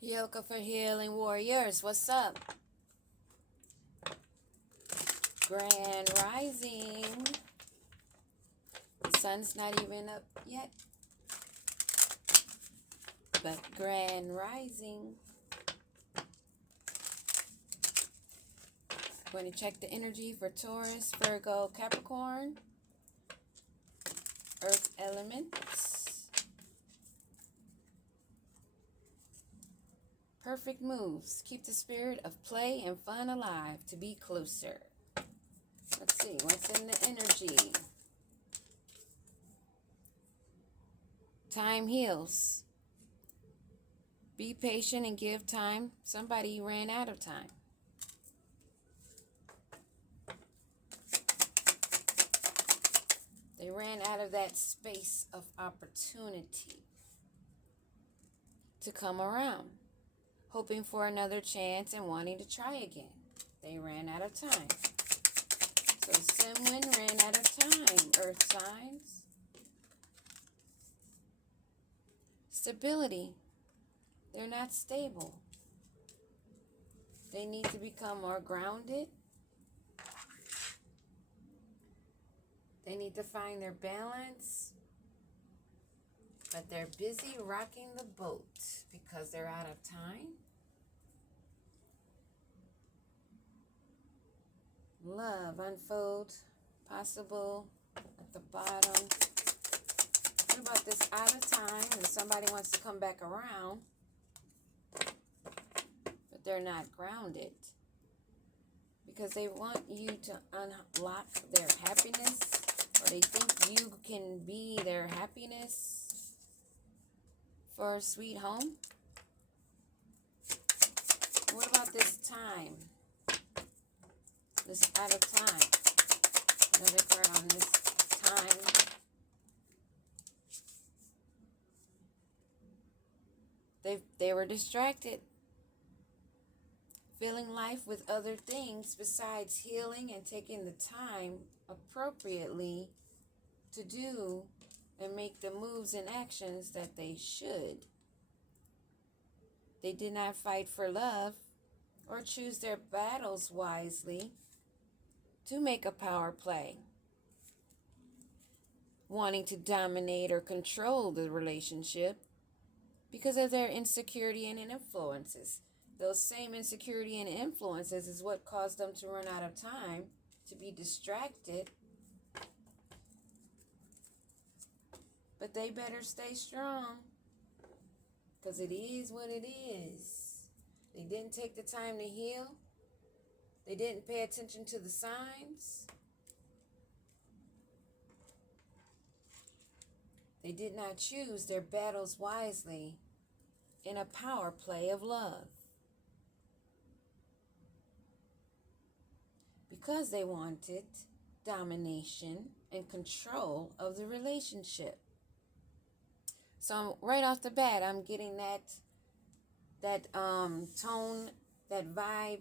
Yoga for Healing Warriors, what's up? Grand Rising. The sun's not even up yet, but Grand Rising. Going to check the energy for Taurus, Virgo, Capricorn, Earth elements. Perfect moves. Keep the spirit of play and fun alive to be closer. Let's see, what's in the energy? Time heals. Be patient and give time. Somebody ran out of time. They ran out of that space of opportunity to come around, hoping for another chance and wanting to try again. They ran out of time. So someone ran out of time, Earth signs. Stability. They're not stable. They need to become more grounded. They need to find their balance. But they're busy rocking the boat because they're out of time. Love, unfold, possible, at the bottom. What about this out of time and somebody wants to come back around, but they're not grounded because they want you to unlock their happiness, or they think you can be their happiness for a sweet home? What about this time? This out of time. Another card on this time. They were distracted, filling life with other things besides healing and taking the time appropriately to do and make the moves and actions that they should. They did not fight for love or choose their battles wisely to make a power play, wanting to dominate or control the relationship because of their insecurity and influences. Those same insecurity and influences is what caused them to run out of time, to be distracted. But they better stay strong, because it is what it is. They didn't take the time to heal. They didn't pay attention to the signs. They did not choose their battles wisely in a power play of love, because they wanted domination and control of the relationship. So right off the bat, I'm getting that tone, that vibe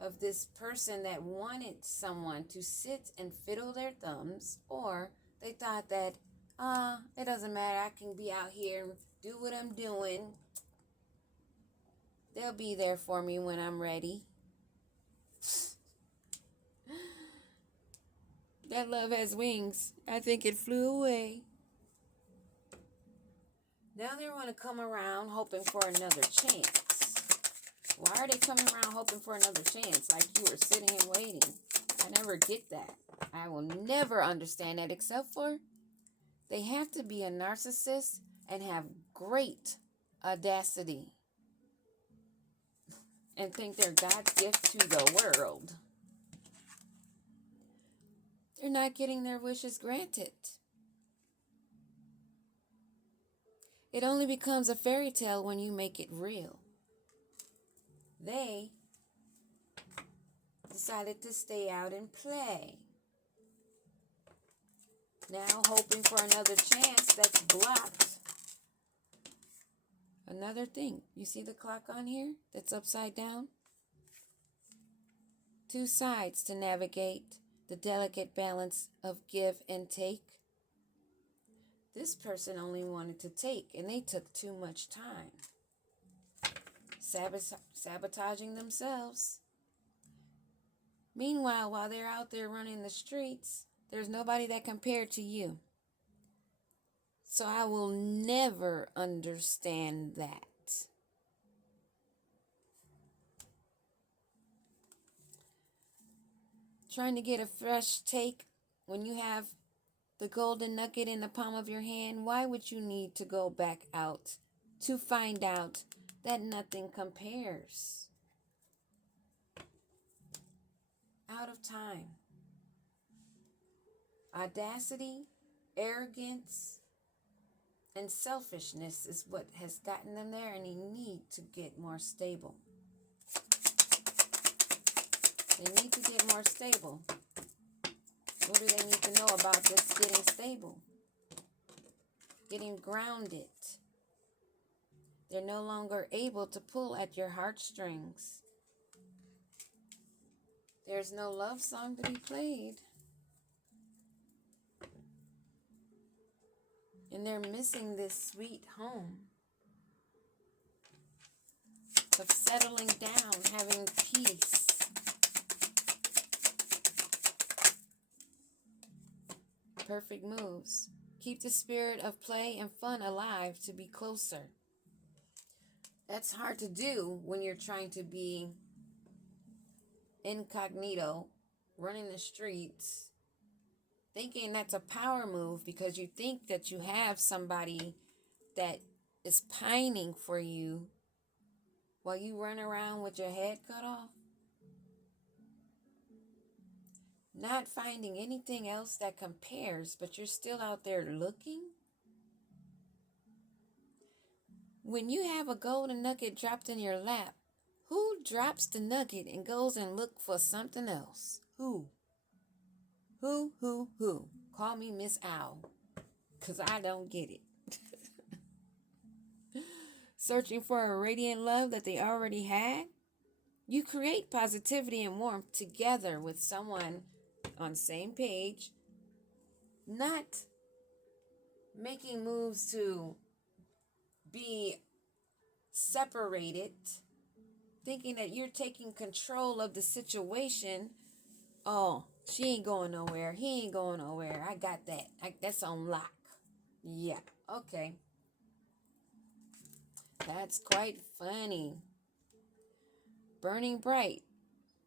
of this person that wanted someone to sit and fiddle their thumbs, or they thought that, it doesn't matter, I can be out here and do what I'm doing. They'll be there for me when I'm ready. That love has wings. I think it flew away. Now they want to come around hoping for another chance. Why are they coming around hoping for another chance like you were sitting and waiting? I never get that. I will never understand that, except for they have to be a narcissist and have great audacity and think they're God's gift to the world. They're not getting their wishes granted. It only becomes a fairy tale when you make it real. They decided to stay out and play. Now hoping for another chance that's blocked. Another thing, you see the clock on here that's upside down? Two sides to navigate the delicate balance of give and take. This person only wanted to take, and they took too much time. sabotaging themselves. Meanwhile, while they're out there running the streets, there's nobody that compared to you. So I will never understand that. Trying to get a fresh take when you have the golden nugget in the palm of your hand, why would you need to go back out to find out that nothing compares? Out of time. Audacity, arrogance, and selfishness is what has gotten them there, and they need to get more stable. They need to get more stable. What do they need to know about this getting stable? Getting grounded. They're no longer able to pull at your heartstrings. There's no love song to be played. And they're missing this sweet home of settling down, having peace. Perfect moves. Keep the spirit of play and fun alive to be closer. That's hard to do when you're trying to be incognito, running the streets, thinking that's a power move because you think that you have somebody that is pining for you while you run around with your head cut off. Not finding anything else that compares, but you're still out there looking. When you have a golden nugget dropped in your lap, who drops the nugget and goes and look for something else? Who? Who? Call me Miss Owl, because I don't get it. Searching for a radiant love that they already had? You create positivity and warmth together with someone on the same page, not making moves to be separated, thinking that you're taking control of the situation. Oh, she ain't going nowhere. He ain't going nowhere. I got that. That's on lock. Yeah, okay. That's quite funny. Burning bright.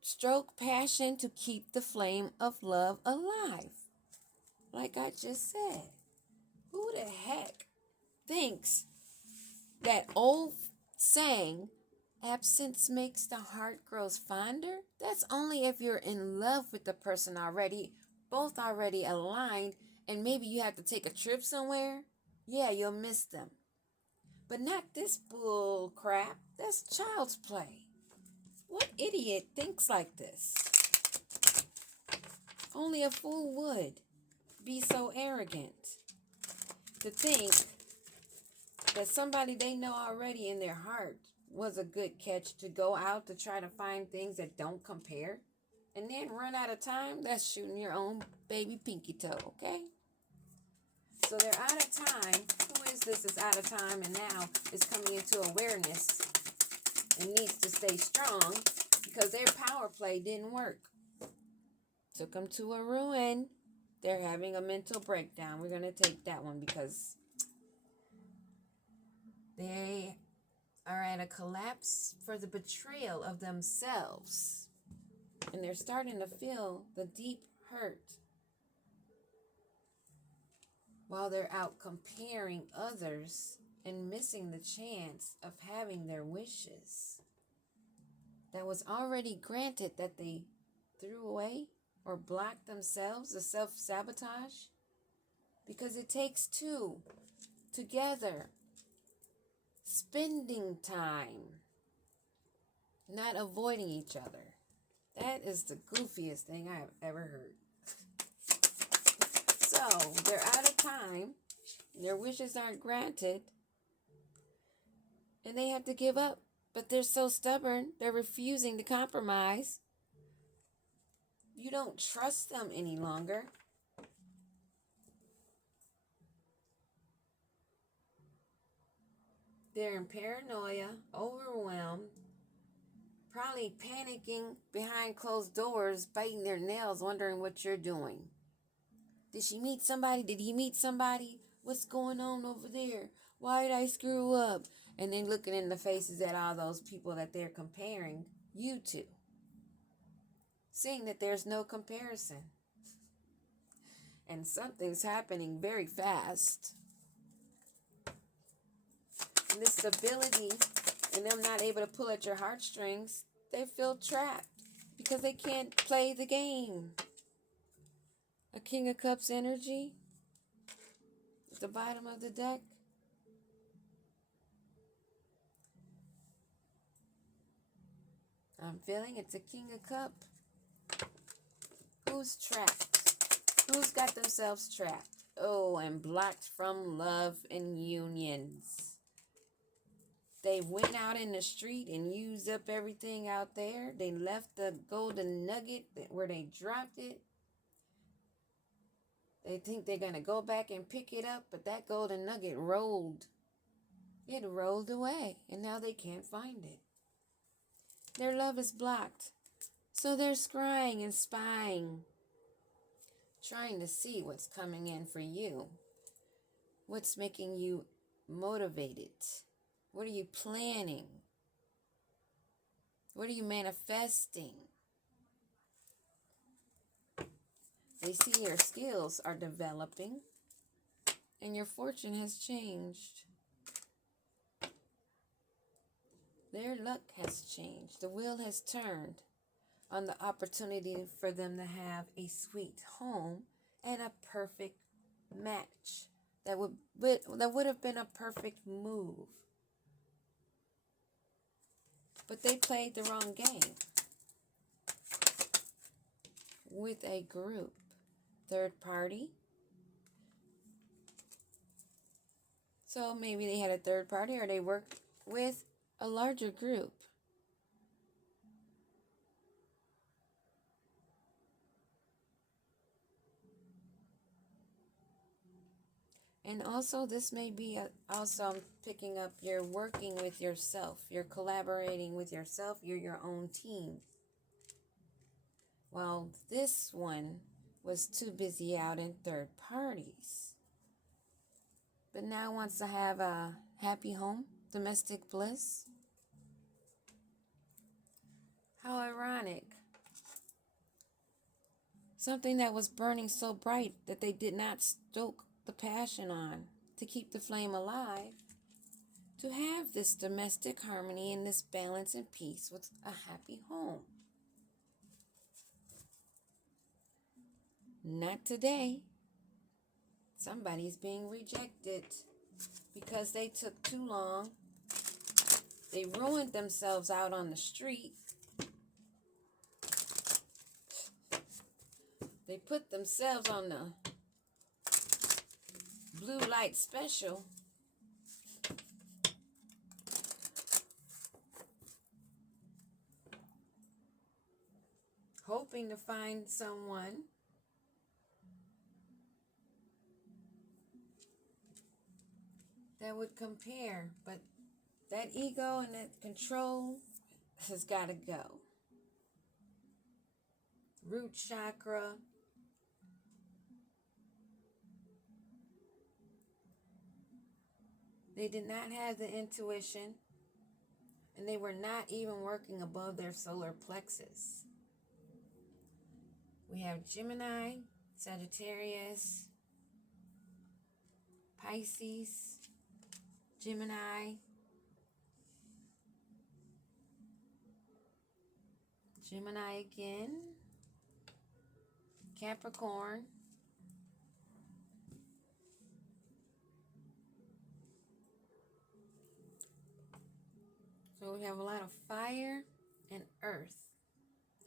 Stroke passion to keep the flame of love alive. Like I just said. Who the heck thinks that old saying, absence makes the heart grows fonder? That's only if you're in love with the person already, both already aligned, and maybe you have to take a trip somewhere. Yeah, you'll miss them. But not this bull crap. That's child's play. What idiot thinks like this? Only a fool would be so arrogant to think that somebody they know already in their heart was a good catch to go out to try to find things that don't compare and then run out of time. That's shooting your own baby pinky toe, okay? So they're out of time. Who is this is out of time and now is coming into awareness and needs to stay strong because their power play didn't work. Took them to a ruin. They're having a mental breakdown. We're going to take that one because they are at a collapse for the betrayal of themselves. And they're starting to feel the deep hurt while they're out comparing others and missing the chance of having their wishes that was already granted that they threw away or blocked themselves, the self-sabotage. Because it takes two together. Spending time, not avoiding each other. That is the goofiest thing I have ever heard. So, they're out of time, their wishes aren't granted, and they have to give up. But they're so stubborn, they're refusing to compromise. You don't trust them any longer. They're in paranoia, overwhelmed, probably panicking behind closed doors, biting their nails, wondering what you're doing. Did she meet somebody? Did he meet somebody? What's going on over there? Why did I screw up? And then looking in the faces at all those people that they're comparing you to, seeing that there's no comparison. And something's happening very fast. And this stability and them not able to pull at your heartstrings, they feel trapped because they can't play the game. A King of Cups energy at the bottom of the deck. I'm feeling it's a King of Cups. Who's trapped? Who's got themselves trapped? Oh, and blocked from love and unions. They went out in the street and used up everything out there. They left the golden nugget where they dropped it. They think they're going to go back and pick it up, but that golden nugget rolled. It rolled away, and now they can't find it. Their love is blocked. So they're scrying and spying, trying to see what's coming in for you. What's making you motivated? What are you planning? What are you manifesting? They see your skills are developing and your fortune has changed. Their luck has changed. The wheel has turned on the opportunity for them to have a sweet home and a perfect match that would have been a perfect move. But they played the wrong game with a group, third party. So maybe they had a third party or they worked with a larger group. And also this may be also picking up, you're working with yourself. You're collaborating with yourself. You're your own team. Well, this one was too busy out in third parties. But now wants to have a happy home, domestic bliss. How ironic. Something that was burning so bright that they did not stoke the passion on to keep the flame alive, to have this domestic harmony and this balance and peace with a happy home. Not today. Somebody's being rejected because they took too long. They ruined themselves out on the street. They put themselves on the blue light special. Hoping to find someone that would compare, but that ego and that control has got to go. Root chakra. They did not have the intuition, and they were not even working above their solar plexus. We have Gemini, Sagittarius, Pisces, Gemini, Gemini again, Capricorn, so we have a lot of fire and earth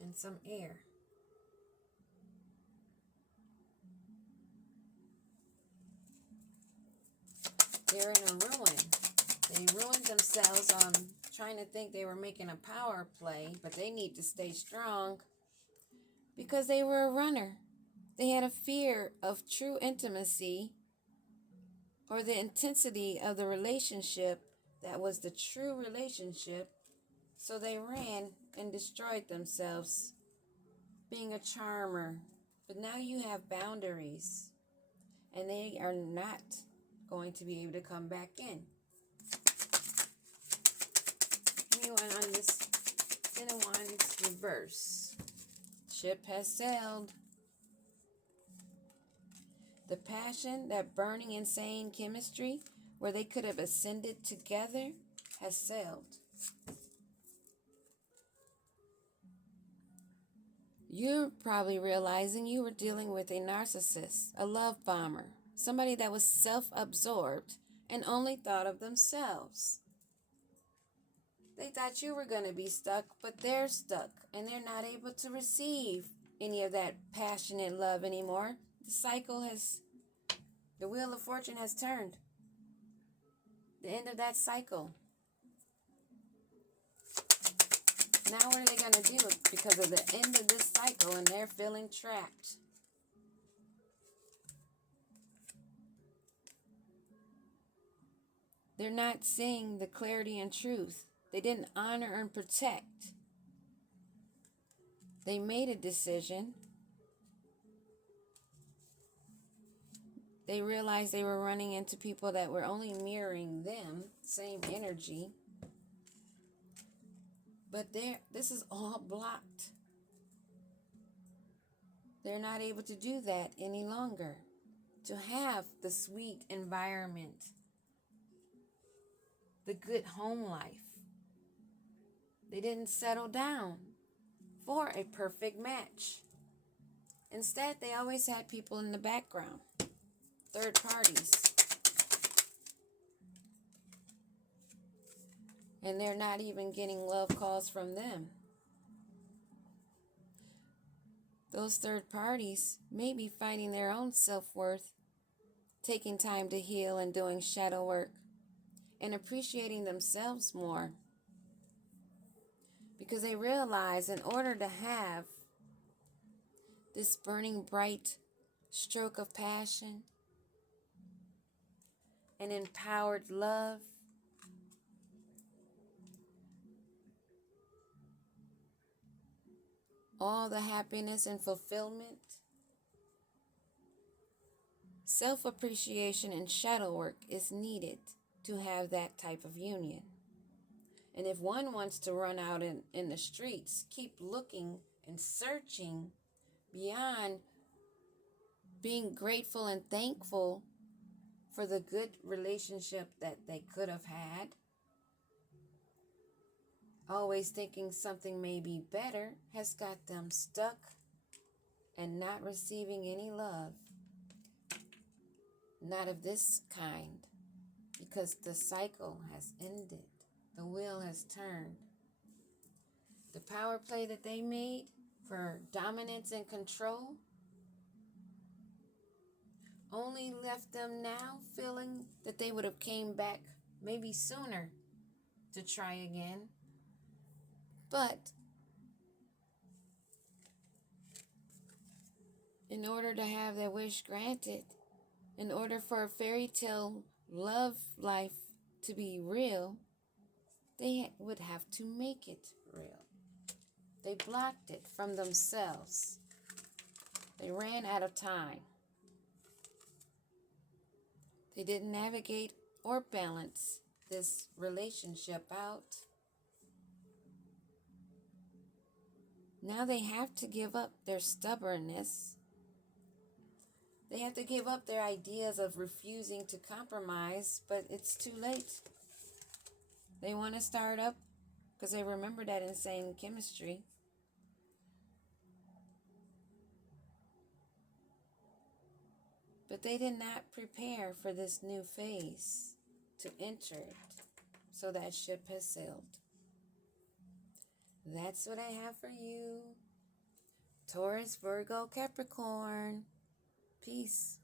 and some air. They're in a ruin. They ruined themselves on trying to think they were making a power play, but they need to stay strong because they were a runner. They had a fear of true intimacy or the intensity of the relationship that was the true relationship, so they ran and destroyed themselves, being a charmer. But now you have boundaries, and they are not going to be able to come back in. Anyone on this Ten of Wands reverse. Ship has sailed. The passion, that burning, insane chemistry, where they could have ascended together, has sailed. You're probably realizing you were dealing with a narcissist, a love bomber, somebody that was self-absorbed and only thought of themselves. They thought you were going to be stuck, but they're stuck, and they're not able to receive any of that passionate love anymore. The wheel of fortune has turned. The end of that cycle. Now what are they going to do because of the end of this cycle, and they're feeling trapped? They're not seeing the clarity and truth. They didn't honor and protect. They made a decision. They realized they were running into people that were only mirroring them, same energy. But this is all blocked. They're not able to do that any longer. To have the sweet environment, the good home life. They didn't settle down for a perfect match. Instead, they always had people in the background, third parties. And they're not even getting love calls from them. Those third parties may be finding their own self-worth, taking time to heal and doing shadow work, and appreciating themselves more. Because they realize in order to have this burning bright stroke of passion and empowered love, all the happiness and fulfillment, self-appreciation and shadow work is needed to have that type of union. And if one wants to run out in the streets, keep looking and searching beyond being grateful and thankful for the good relationship that they could have had, always thinking something may be better, has got them stuck and not receiving any love. Not of this kind, because the cycle has ended. The wheel has turned. The power play that they made for dominance and control only left them now feeling that they would have came back maybe sooner to try again. But in order to have their wish granted, in order for a fairy tale love life to be real, they would have to make it real. They blocked it from themselves. They ran out of time. They didn't navigate or balance this relationship out. Now they have to give up their stubbornness. They have to give up their ideas of refusing to compromise, but it's too late. They want to start up because they remember that insane chemistry. But they did not prepare for this new phase to enter it. So that ship has sailed. That's what I have for you. Taurus, Virgo, Capricorn. Peace.